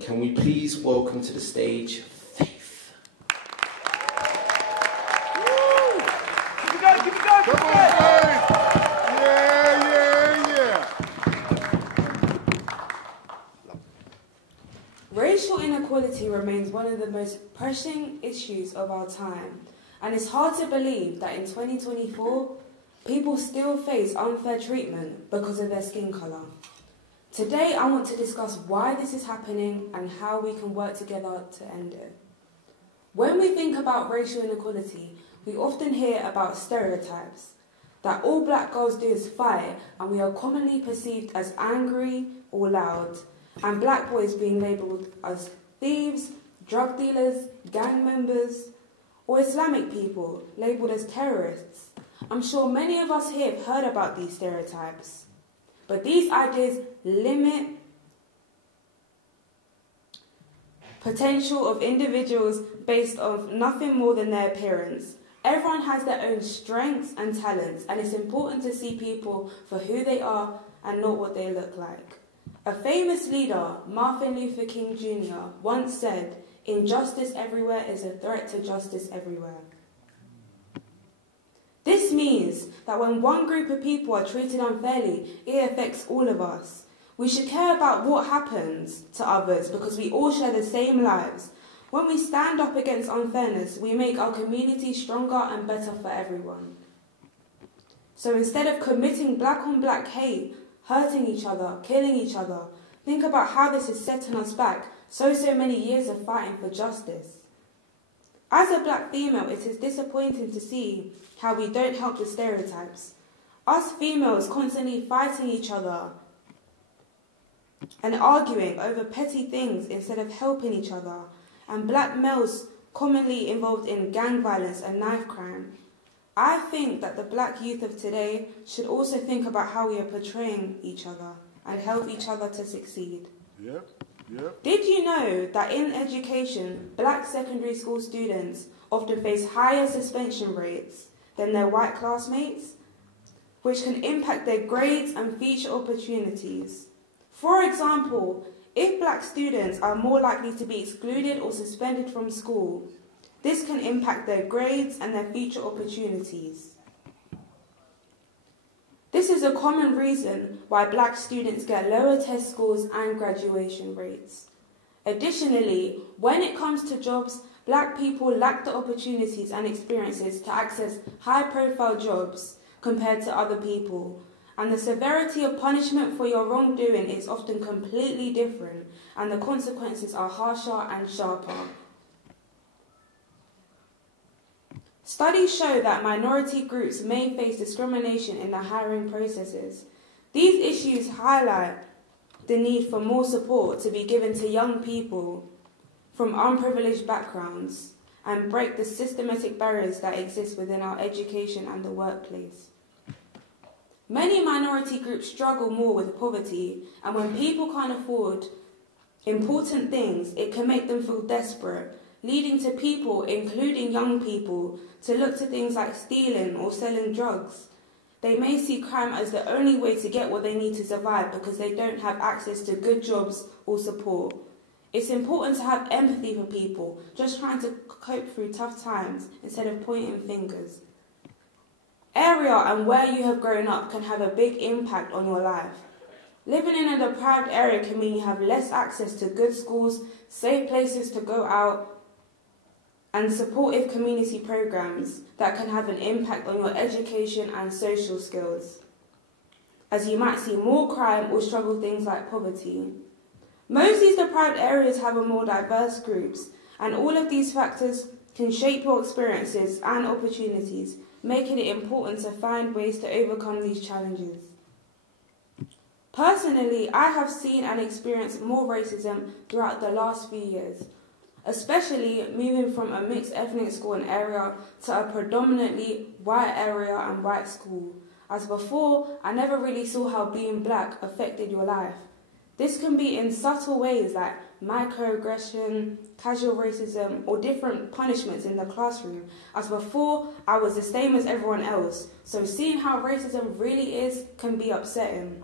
can we please welcome to the stage Faith? Woo! Keep it going, keep it going, keep it going! Yeah. Racial inequality remains one of the most pressing issues of our time, and it's hard to believe that in 2024, people still face unfair treatment because of their skin colour. Today, I want to discuss why this is happening and how we can work together to end it. When we think about racial inequality, we often hear about stereotypes, that all black girls do is fight and we are commonly perceived as angry or loud, and black boys being labelled as thieves, drug dealers, gang members, or Islamic people labelled as terrorists. I'm sure many of us here have heard about these stereotypes. But these ideas limit potential of individuals based on nothing more than their appearance. Everyone has their own strengths and talents, and it's important to see people for who they are and not what they look like. A famous leader, Martin Luther King Jr., once said, "Injustice everywhere is a threat to justice everywhere." This means that when one group of people are treated unfairly, it affects all of us. We should care about what happens to others because we all share the same lives. When we stand up against unfairness, we make our community stronger and better for everyone. So instead of committing black on black hate, hurting each other, killing each other, think about how this is setting us back so many years of fighting for justice. As a black female, it is disappointing to see how we don't help the stereotypes. Us females constantly fighting each other and arguing over petty things instead of helping each other, and black males commonly involved in gang violence and knife crime. I think that the black youth of today should also think about how we are portraying each other and help each other to succeed. Yep. Did you know that in education, black secondary school students often face higher suspension rates than their white classmates, which can impact their grades and future opportunities? For example, if black students are more likely to be excluded or suspended from school, this can impact their grades and their future opportunities. This is a common reason why black students get lower test scores and graduation rates. Additionally, when it comes to jobs, black people lack the opportunities and experiences to access high-profile jobs compared to other people, and the severity of punishment for your wrongdoing is often completely different, and the consequences are harsher and sharper. Studies show that minority groups may face discrimination in the hiring processes. These issues highlight the need for more support to be given to young people from unprivileged backgrounds and break the systematic barriers that exist within our education and the workplace. Many minority groups struggle more with poverty, and when people can't afford important things, it can make them feel desperate, leading to people, including young people, to look to things like stealing or selling drugs. They may see crime as the only way to get what they need to survive because they don't have access to good jobs or support. It's important to have empathy for people just trying to cope through tough times instead of pointing fingers. Area and where you have grown up can have a big impact on your life. Living in a deprived area can mean you have less access to good schools, safe places to go out, and supportive community programs that can have an impact on your education and social skills, as you might see more crime or struggle things like poverty. Most of these deprived areas have a more diverse groups, and all of these factors can shape your experiences and opportunities, making it important to find ways to overcome these challenges. Personally, I have seen and experienced more racism throughout the last few years, especially moving from a mixed ethnic school and area to a predominantly white area and white school. As before, I never really saw how being black affected your life. This can be in subtle ways like microaggression, casual racism, or different punishments in the classroom. As before, I was the same as everyone else, so seeing how racism really is can be upsetting.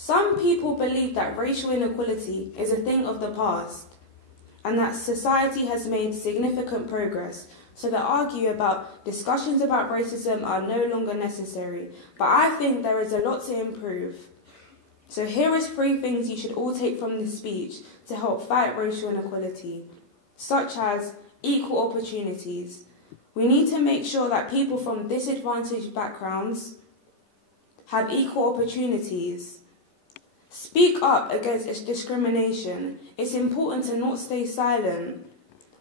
Some people believe that racial inequality is a thing of the past and that society has made significant progress, so they argue about discussions about racism are no longer necessary. But I think there is a lot to improve. So here is 3 things you should all take from this speech to help fight racial inequality, such as equal opportunities. We need to make sure that people from disadvantaged backgrounds have equal opportunities. Speak up against discrimination. It's important to not stay silent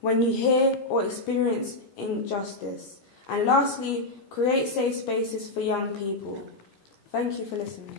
when you hear or experience injustice. And lastly, create safe spaces for young people. Thank you for listening.